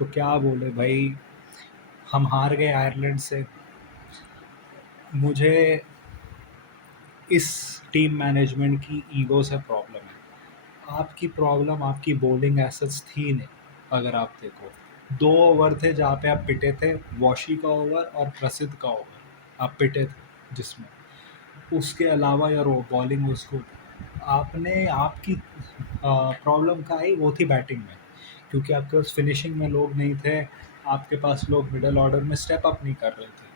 तो क्या बोले भाई, हम हार गए आयरलैंड से। मुझे इस टीम मैनेजमेंट की ईगो से प्रॉब्लम है। आपकी प्रॉब्लम आपकी बॉलिंग एसेट्स थी नहीं। अगर आप देखो, 2 ओवर थे जहाँ पे आप पिटे थे, वॉशी का ओवर और प्रसिद्ध का ओवर आप पिटे थे जिसमें। उसके अलावा यार वो बॉलिंग उसको आपने आपकी प्रॉब्लम का आई वो थी बैटिंग में, क्योंकि आपके पास फिनिशिंग में लोग नहीं थे। आपके पास लोग मिडल ऑर्डर में स्टेप अप नहीं कर रहे थे।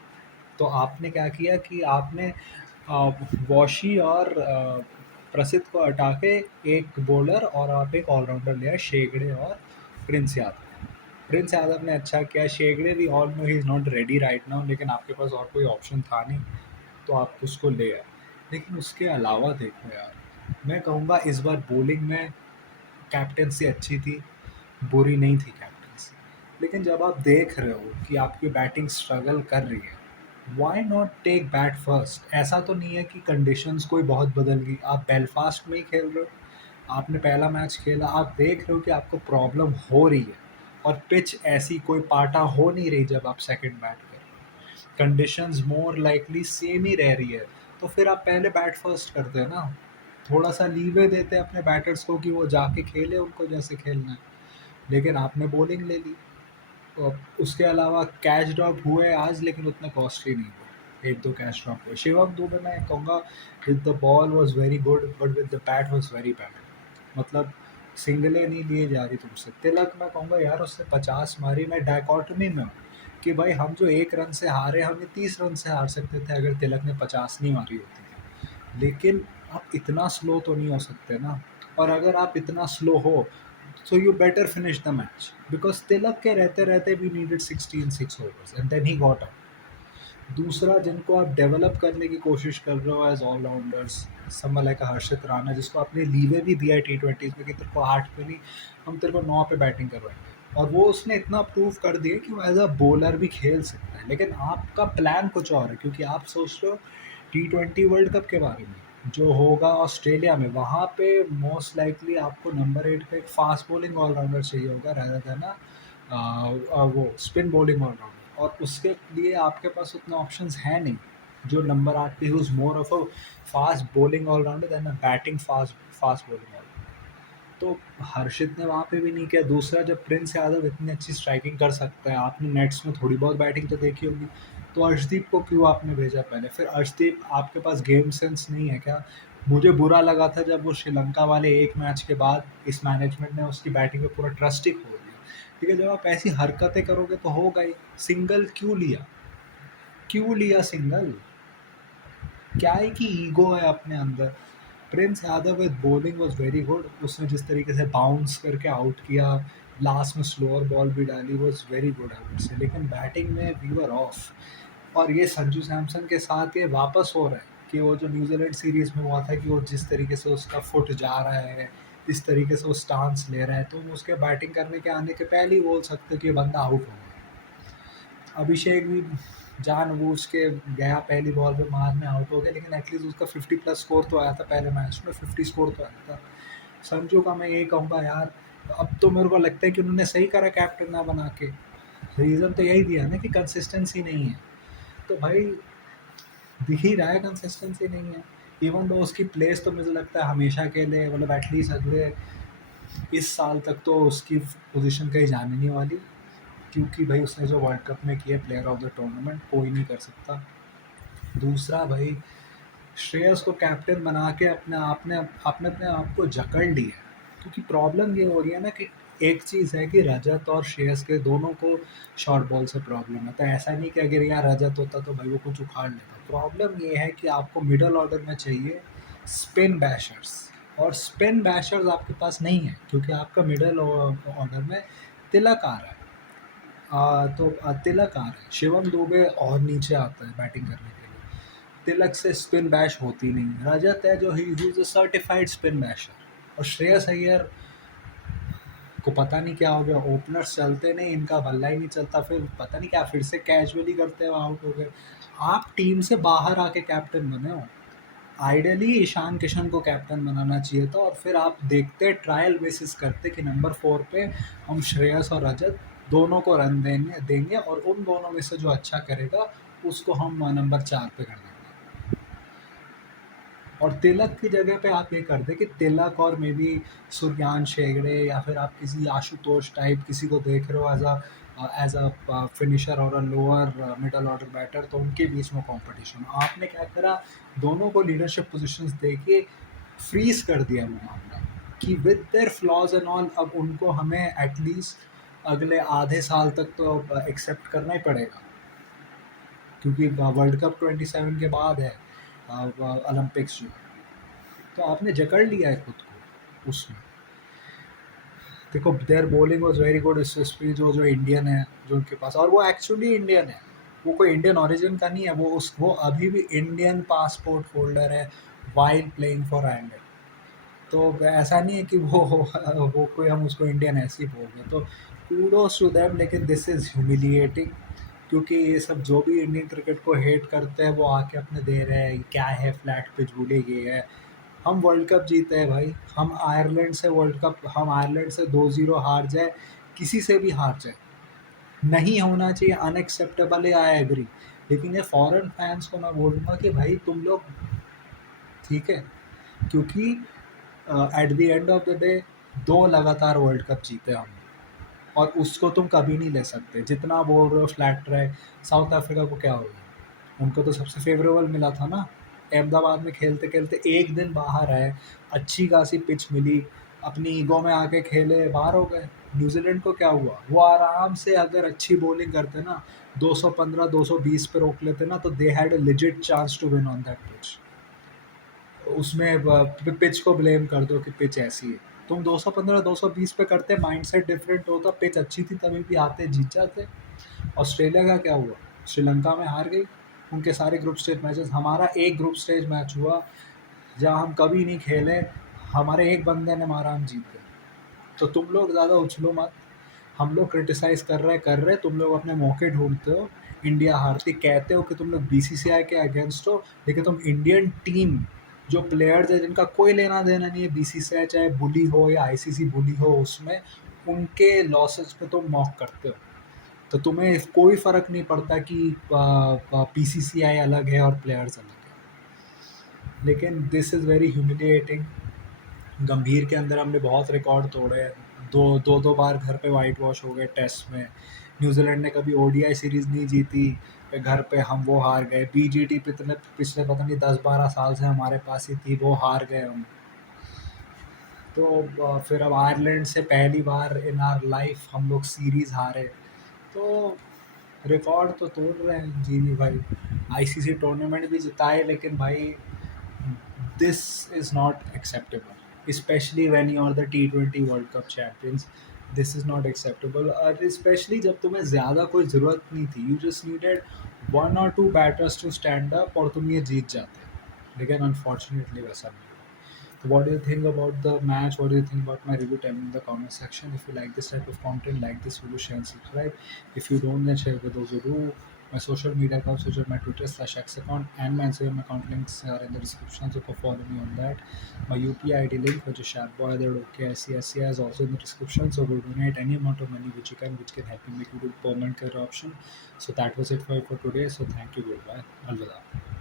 तो आपने क्या किया कि आपने वॉशी और प्रसिद्ध को हटा के एक बॉलर और आप एक ऑलराउंडर लिया, शेगड़े और प्रिंस यादव। प्रिंस यादव ने अच्छा किया, शेगड़े भी all know he is not ready right now, लेकिन आपके पास और कोई ऑप्शन था नहीं, तो आप उसको ले आए। लेकिन उसके अलावा देखो यार, मैं कहूँगा इस बार बॉलिंग में कैप्टेंसी अच्छी थी, बुरी नहीं थी कैप्टेंसी। लेकिन जब आप देख रहे हो कि आपकी बैटिंग स्ट्रगल कर रही है, why not take bat first? ऐसा तो नहीं है कि कंडीशंस कोई बहुत बदल गई। आप बेलफास्ट में ही खेल रहे हो, आपने पहला मैच खेला, आप देख रहे हो कि आपको प्रॉब्लम हो रही है और पिच ऐसी कोई पाटा हो नहीं रही जब आप सेकंड बैट कर रहे हो, कंडीशंस मोर लाइकली सेम ही रह रही है। तो फिर आप पहले बैट फर्स्ट करते हैं ना, थोड़ा सा लीवे देते हैं अपने बैटर्स को कि वो जाके खेले उनको जैसे खेलना है। लेकिन आपने बॉलिंग ले ली। तो उसके अलावा कैच ड्रॉप हुए आज, लेकिन उतने कॉस्टली नहीं हुए। एक दो कैच ड्रॉप हुए। शिवम दुबे मैं कहूँगा with the ball was very good, but with the bat was very bad. मतलब सिंगलें नहीं लिए जा रही तुमसे। तिलक मैं कहूँगा यार उसने 50 मारी। मैं डायकॉटमी में हूँ कि भाई हम जो 1 रन से हारे, हमें 30 रन से हार सकते थे अगर तिलक ने 50 नहीं मारी होती थी। लेकिन आप इतना स्लो तो नहीं हो सकते ना। और अगर आप इतना स्लो हो so you better finish the match, because तिलक के रहते रहते we needed 16 6 overs and then he got out. दूसरा, जिनको आप डेवलप करने की कोशिश कर रहे हो एज ऑलराउंडर्स, समवन लाइक हर्षित राणा, जिसको आपने लीवे भी दिया है T20 में कि तेरे को 8 पे नहीं, हम तेरे को 9 पे बैटिंग करवाएंगे, और वो उसने इतना प्रूव कर दिया कि वो एज अ बॉलर भी खेल सकता है। लेकिन आपका प्लान कुछ और है, क्योंकि आप सोच रहे हो T20 वर्ल्ड कप के बारे में जो होगा ऑस्ट्रेलिया में। वहाँ पे मोस्ट लाइकली आपको नंबर 8 पे एक फास्ट बॉलिंग ऑलराउंडर चाहिए होगा, rather than वो स्पिन बॉलिंग ऑलराउंडर, और उसके लिए आपके पास उतना ऑप्शंस है नहीं। जो नंबर 8 पे is more of a fast bowling allrounder than a batting fast fast bowling allrounder. तो हर्षित ने वहाँ पे भी नहीं किया। दूसरा, जब प्रिंस यादव इतनी अच्छी स्ट्राइकिंग कर सकता है, आपने नेट्स में थोड़ी बहुत बैटिंग तो देखी होगी, तो अर्शदीप को क्यों आपने भेजा पहले? फिर अर्शदीप, आपके पास गेम सेंस नहीं है क्या? मुझे बुरा लगा था जब वो श्रीलंका वाले एक मैच के बाद इस मैनेजमेंट ने उसकी बैटिंग पे पूरा ट्रस्ट ही खो दिया। ठीक है, जब आप ऐसी हरकतें करोगे तो होगा ही। सिंगल क्यों लिया? क्यों लिया सिंगल? क्या है कि ईगो है अपने अंदर। Prince Yadav with bowling was very good. उसने जिस तरीके से बाउंस करके आउट किया, लास्ट में स्लोअर बॉल भी डाली, was very good I would say. लेकिन बैटिंग में वी वर ऑफ। और ये संजू सैमसन के साथ ये वापस हो रहा है कि वो जो न्यूजीलैंड सीरीज में हुआ था कि वो जिस तरीके से उसका फुट जा रहा है, इस तरीके से वो स्टांस ले रहा है, तो उसके बैटिंग करने के आने के पहले ही बोल सकते हो कि ये बंदा आउट हो गया। अभिषेक भी जानबूझ के गया पहली बॉल पे मारने, आउट हो गया, लेकिन एटलीस्ट उसका 50 प्लस स्कोर तो आया था पहले मैच में, 50 स्कोर तो आया था। संजू का मैं यही कहूँगा यार, अब तो मेरे को लगता है कि उन्होंने सही करा कैप्टन ना बना के। रीज़न तो यही दिया ना कि कंसिस्टेंसी नहीं है। तो भाई दिख ही रहा है कंसिस्टेंसी नहीं है। इवन दो उसकी प्लेस तो मुझे लगता है हमेशा के लिए, मतलब एटलीस्ट अगले इस साल तक तो उसकी पोजीशन कहीं जाने नहीं वाली, क्योंकि भाई उसने जो वर्ल्ड कप में किया प्लेयर ऑफ द टूर्नामेंट कोई नहीं कर सकता। दूसरा भाई, श्रेयस को कैप्टन बना के अपने आपने आपने अपने आप को जकड़ लिया है। क्योंकि प्रॉब्लम ये हो रही है ना कि एक चीज़ है कि रजत और श्रेयस के दोनों को शॉर्ट बॉल से प्रॉब्लम है। तो ऐसा नहीं कि अगर यहाँ रजत होता तो भाई वो कुछ उखाड़ लेता। प्रॉब्लम ये है कि आपको मिडल ऑर्डर में चाहिए स्पिन बैशर्स, और स्पिन बैशर्स आपके पास नहीं है, क्योंकि आपका मिडल ऑर्डर में तिलक आ रहा है। तो तिलक आ रहा है, शिवम दुबे और नीचे आता है बैटिंग करने के लिए। तिलक से स्पिन बैश होती नहीं। रजत है जो he is a certified spin basher, और श्रेयस अय्यर को पता नहीं क्या हो गया, ओपनर्स चलते नहीं, इनका बल्ला ही नहीं चलता, फिर पता नहीं क्या फिर से कैजुअली करते हुए आउट हो गए। आप टीम से बाहर आके कैप्टन बने हो। आइडियली ईशान किशन को कैप्टन बनाना चाहिए था, और फिर आप देखते ट्रायल बेसिस करते कि नंबर 4 पे हम श्रेयस और रजत दोनों को रन देंगे देंगे और उन दोनों में से जो अच्छा करेगा उसको हम नंबर 4 पे कर देंगे। और तिलक की जगह पे आप ये कर दें कि तिलक और मे बी सूर्यांश हेगड़े या फिर आप किसी आशुतोष टाइप किसी को देख रहे हो एज अ फिनिशर और a lower middle order batter, तो उनके बीच में कंपटीशन। आपने क्या करा, दोनों को लीडरशिप पोजीशंस देके फ्रीज कर दिया वो मामला कि with their flaws and all अब उनको हमें एटलीस्ट अगले आधे साल तक तो एक्सेप्ट करना ही पड़ेगा, क्योंकि वर्ल्ड कप 27 के बाद है ओलंपिक्स जो। तो आपने जकड़ लिया है खुद को उसमें। देखो their bowling was very good, specially जो इंडियन है जो उनके पास, और वो एक्चुअली इंडियन है, वो कोई इंडियन ओरिजिन का नहीं है, वो अभी भी इंडियन पासपोर्ट होल्डर है वाइल प्लेइंग फॉर आयरलैंड। तो ऐसा नहीं है कि वो कोई हम उसको इंडियन ऐसे ही बोल रहे, तो कूडोज टू देम। लेकिन दिस इज़ ह्यूमिलिएटिंग, क्योंकि ये सब जो भी इंडियन क्रिकेट को हेट करते हैं वो आके अपने दे रहे हैं क्या है फ्लैट पिच भूले गए है। हम वर्ल्ड कप जीते हैं भाई, हम आयरलैंड से 2-0 हार जाए, किसी से भी हार जाए, नहीं होना चाहिए, अनएक्सेप्टेबल है, आई एग्री। लेकिन ये फॉरेन फैंस को मैं बोलूँगा कि भाई तुम लोग ठीक है, क्योंकि at the end of the day 2 लगातार वर्ल्ड कप जीते हम, और उसको तुम कभी नहीं ले सकते। जितना बोल रहे हो फ्लैट ट्रैक, साउथ अफ्रीका को क्या हो गया, उनको तो सबसे फेवरेबल मिला था ना, अहमदाबाद में खेलते खेलते एक दिन बाहर आए, अच्छी खासी पिच मिली, अपनी ईगो में आके खेले, बाहर हो गए। न्यूजीलैंड को क्या हुआ, वो आराम से अगर अच्छी बॉलिंग करते ना 215 220 पे रोक लेते ना, तो they had a legit chance to win on that pitch. उसमें पिच को ब्लेम कर दो कि पिच ऐसी है, तुम 215 220 पे करते, माइंडसेट डिफरेंट होता, पिच अच्छी थी तभी भी आते जीत जाते। ऑस्ट्रेलिया का क्या हुआ, श्रीलंका में हार गई उनके सारे ग्रुप स्टेज मैचेस, हमारा एक ग्रुप स्टेज मैच हुआ जहाँ हम कभी नहीं खेले, हमारे एक बंदे ने मारा, हम जीत गए। तो तुम लोग ज़्यादा उछलो मत, हम लोग क्रिटिसाइज कर रहे, तुम लोग अपने मौके ढूंढते हो, इंडिया हारती कहते हो कि तुम लोग बीसीसीआई के अगेंस्ट हो, लेकिन तुम इंडियन टीम जो प्लेयर्स है जिनका कोई लेना देना नहीं है बीसीसीआई, चाहे बुली हो या आईसीसी बुली हो, उसमें उनके लॉसेस पे तुम मॉक करते हो। तो तुम्हें कोई फर्क नहीं पड़ता कि बीसीसीआई अलग है और प्लेयर्स अलग है। लेकिन दिस इज़ वेरी ह्यूमिलिएटिंग। गंभीर के अंदर हमने बहुत रिकॉर्ड तोड़े हैं, दो बार घर पे वाइट वॉश हो गए टेस्ट में। न्यूजीलैंड ने कभी ओडीआई सीरीज़ नहीं जीती, घर पे हम वो हार गए। बीजीटी पिछले पता नहीं 10-12 साल से हमारे पास ही थी, वो हार गए हम। तो फिर अब आयरलैंड से पहली बार इन आवर लाइफ हम लोग सीरीज़ हारे, तो रिकॉर्ड तो तोड़ रहे हैं जी भाई। आईसीसी टूर्नामेंट भी जिताए, लेकिन भाई this is not acceptable, especially when you are the T20 world cup champions. This is not acceptable, और स्पेशली जब तुम्हें ज़्यादा कोई ज़रूरत नहीं थी, you just needed 1 or 2 batters to stand up और तुम ये जीत जाते। लेकिन अनफॉर्चुनेटली वैसा नहीं हुआ। So what do you think about the match? What do you think about my review? Tell me in the comment section. If you like this type of content, like this video, share and subscribe. If you don't, then share with those who do. My social media accounts, which are my Twitter/X account and my Instagram account, links are in the description, so go follow me on that. My UPI ID link, which is sharpboy@OKICSCI, is also in the description. So go donate any amount of money which you can, which can help you make you do permanent career option. So that was it for today. So thank you, goodbye, alvida.